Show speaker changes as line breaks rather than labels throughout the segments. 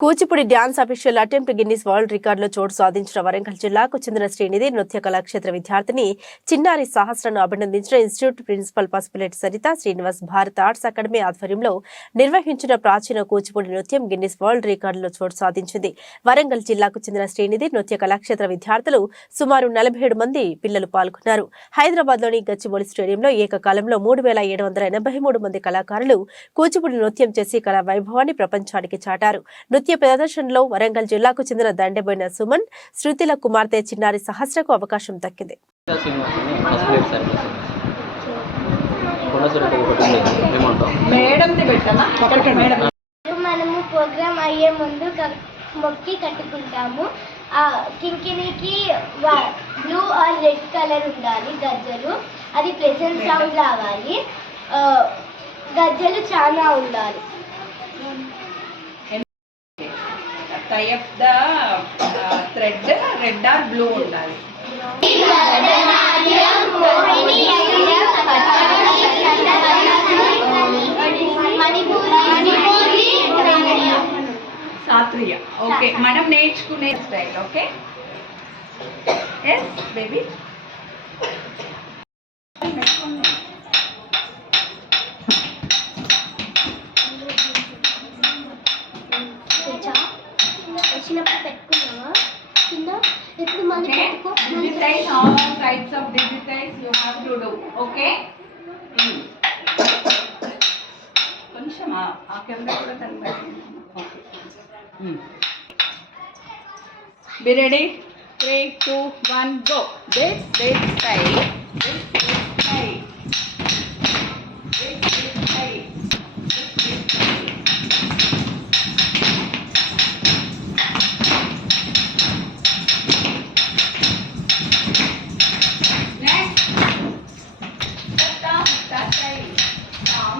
Kuchipudi dance official attempt Guinness world రికార్డులో చోటు సాధించిన వరంగల్ జిల్లాకు చెందిన శ్రీనిధి నృత్య కళాక్షేత్ర విద్యార్థిని చిన్నారి సహస్రను అభినందించిన institute principal Pasupuleti Saritha Srinivas Bharat arts academy ఆధ్వర్యంలో నిర్వహించిన ప్రాచీన కూచిపూడి నృత్యం గిన్నిస్ వరల్డ్ రికార్డులో చోటు సాధించింది. వరంగల్ జిల్లాకు చెందిన శ్రీనిధి నృత్య కళాక్షేత్ర విద్యార్థులు సుమారు నలభై ఏడు మంది పిల్లలు పాల్గొన్నారు. హైదరాబాద్లోని గచ్చిబౌలి స్టేడియంలో ఏకకాలంలో మూడు వేల ఏడు వందల ఎనభై మూడు మంది కళాకారులు కూచిపూడి నృత్యం చేసి కళా వైభవాన్ని ప్రపంచానికి చాటారు. నృత్య ప్రదర్శనలో వరంగల్ జిల్లాకు చెందిన దండెబోయిన సుమన్ శృతిల కుమార్తె చిన్నారి సహస్రకు అవకాశం దక్కింది.
మనము ప్రోగ్రామ్ అయ్యే ముందు మొక్కి కట్టుకుంటాము. ఆ కింకినికి బ్లూ ఆర్ రెడ్ కలర్ ఉండాలి గజ్జలు. అది ప్రెసెంట్ సౌండ్ రావాలి. గజ్జలు చాలా ఉండాలి.
Type the thread red or blue ఉండాలి. సాత్రియ. ఓకే మనం నేర్చుకునే స్టైల్ ఓకే ఎస్ బేబీ
వచ్చినప్పుడు పెట్టుకున్నావా? కింద ఎప్పుడు మళ్ళీ. పెట్టుకో.
All types of digitize you have to do. Okay? Hmm. కొంచెం ఆ- కెమెరా కూడా కనబడింది be ready three two one go this this style this this style this this style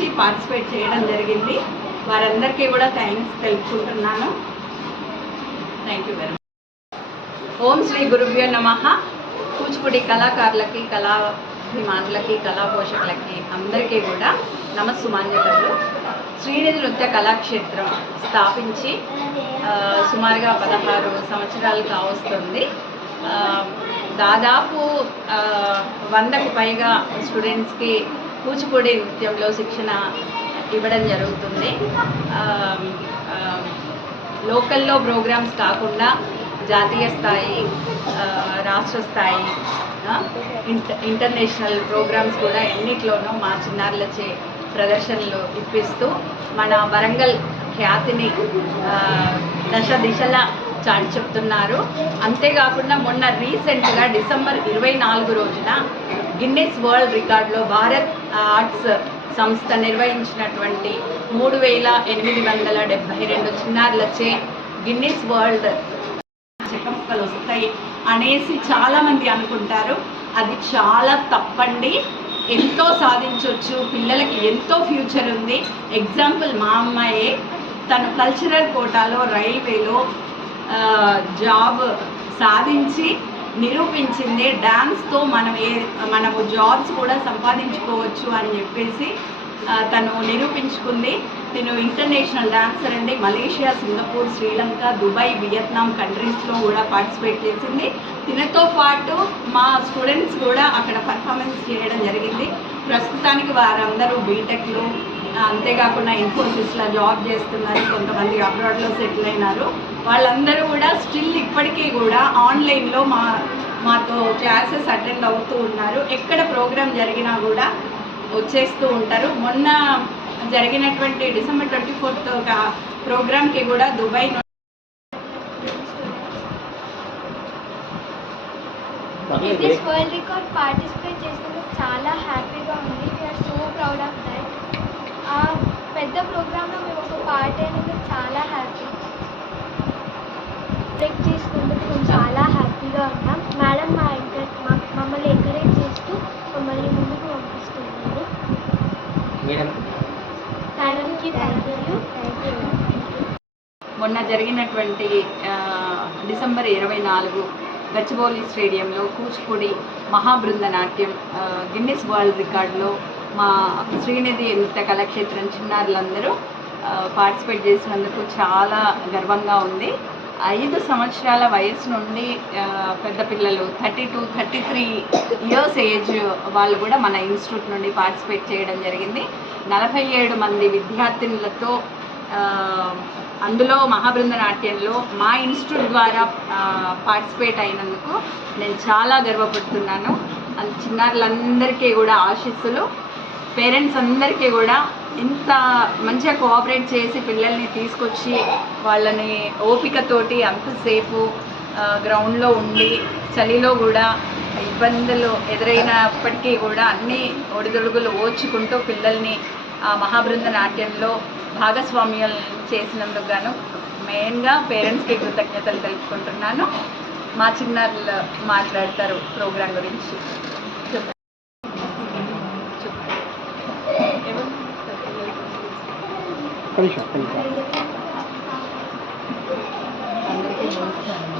వచ్చి పార్టిసిపేట్ చేయడం జరిగింది. వారందరికీ కూడా థ్యాంక్స్ తెలుపుకుంటున్నాను. థ్యాంక్ యూ వెరీ మచ్ ఓం శ్రీ గురుభ్యో నమ. కూచిపూడి కళాకారులకి కళాభిమానులకి కళా పోషకులకి అందరికీ కూడా నమస్సుమాన్యతలు. శ్రీనిధి నృత్య కళాక్షేత్రం స్థాపించి సుమారుగా పదహారు సంవత్సరాలు కావస్తుంది. దాదాపు వందకు పైగా స్టూడెంట్స్కి కూచిపూడి నృత్యంలో శిక్షణ ఇవ్వడం జరుగుతుంది. లోకల్లో ప్రోగ్రామ్స్ కాకుండా జాతీయ స్థాయి రాష్ట్ర స్థాయి ఇంట ఇంటర్నేషనల్ ప్రోగ్రామ్స్ కూడా ఎన్నిట్లోనూ మా చిన్నారులచే ప్రదర్శనలు ఇప్పిస్తూ మన వరంగల్ ఖ్యాతిని దశ దిశల చాటి చెప్తున్నారు. అంతేకాకుండా మొన్న రీసెంట్గా డిసెంబర్ ఇరవై నాలుగు రోజున గిన్నెస్ వరల్డ్ రికార్డులో భారత్ ఆర్ట్స్ సంస్థ నిర్వహించినటువంటి మూడు వేల ఎనిమిది వందల డెబ్బై రెండు చిన్నారులచే గిన్నెస్ వరల్డ్ చెక్కముక్కలు వస్తాయి అనేసి చాలామంది అనుకుంటారు. అది చాలా తప్పండి. ఎంతో సాధించవచ్చు పిల్లలకి ఎంతో ఫ్యూచర్ ఉంది. ఎగ్జాంపుల్ మా అమ్మాయే. తను కల్చరల్ కోటాలో రైల్వేలో జాబ్ సాధించి నిరూపించింది డ్యాన్స్తో మనం ఏ మనము జాబ్స్ కూడా సంపాదించుకోవచ్చు అని చెప్పేసి తను నిరూపించుకుంది. నేను ఇంటర్నేషనల్ డాన్సర్ అండి. Malaysia Singapore Sri Lanka Dubai Vietnam కంట్రీస్లో కూడా పార్టిసిపేట్ చేసింది. తినతో పాటు మా స్టూడెంట్స్ కూడా అక్కడ పర్ఫార్మెన్స్ చేయడం జరిగింది. ప్రస్తుతానికి వారందరూ బీటెక్లో అంతేకాకుండా ఇన్ఫోసిస్లో జాబ్ చేస్తున్నారు. కొంతమంది అబ్రాడ్లో సెటిల్ అయినారు. వాళ్ళందరూ కూడా స్టిల్ ఇప్పటికీ కూడా ఆన్లైన్లో మా మాతో క్లాసెస్ అటెండ్ అవుతూ ఉన్నారు. ఎక్కడ ప్రోగ్రామ్ జరిగినా కూడా వచ్చేస్తూ ఉంటారు. మొన్న జరిగినటువంటి డిసెంబర్ ట్వంటీ ఫోర్త్ ప్రోగ్రామ్కి కూడా దుబాయ్
వరల్డ్ రికార్డ్ పార్టిసిపేట్ చేసినందుకు చాలా హ్యాపీగా ఉంది. We are so proud of that ఆ పెద్ద ప్రోగ్రాంలో మేము ఒక పార్ట్ అయినందుకు చాలా హ్యాపీ. బ్రేక్ హ్యాపీగా ఉన్నాం మేడం మా ఎంకరేజ్ మమ్మల్ని ఎంకరేజ్ చేస్తూ మమ్మల్ని ముందుకు పంపిస్తున్నారు.
మేడం.
మేడంకి థ్యాంక్ యూ
మొన్న జరిగినటువంటి డిసెంబర్ ఇరవై నాలుగు గచ్చిబౌలి స్టేడియంలో కూచిపూడి మహాబృంద నాట్యం గిన్నిస్ వరల్డ్ రికార్డులో మా శ్రీనిధి నృత్య కళాక్షేత్రం చిన్నారులందరూ పార్టిసిపేట్ చేసినందుకు చాలా గర్వంగా ఉంది. ఐదు సంవత్సరాల వయసు నుండి పెద్ద పిల్లలు thirty two thirty three years age వాళ్ళు కూడా మన ఇన్స్టిట్యూట్ నుండి పార్టిసిపేట్ చేయడం జరిగింది. నలభై ఏడు మంది విద్యార్థినులతో అందులో మహాబృంద నాట్యంలో మా ఇన్స్టిట్యూట్ ద్వారా పార్టిసిపేట్ అయినందుకు నేను చాలా గర్వపడుతున్నాను. చిన్నారులందరికీ కూడా ఆశీస్సులు. పేరెంట్స్ అందరికీ కూడా ఇంత మంచిగా కోఆపరేట్ చేసి పిల్లల్ని తీసుకొచ్చి వాళ్ళని ఓపికతోటి అంతసేపు గ్రౌండ్లో ఉండి చలిలో కూడా ఇబ్బందులు ఎదురైనప్పటికీ కూడా అన్ని ఒడిదొడుగులు ఓర్చుకుంటూ పిల్లల్ని ఆ మహాబృంద నాట్యంలో భాగస్వామ్యం చేసినందుకు గాను మెయిన్గా పేరెంట్స్కి కృతజ్ఞతలు తెలుపుకుంటున్నాను. మా చిన్నారులు మాట్లాడతారు ప్రోగ్రాం గురించి. అందరికీ నమస్కారం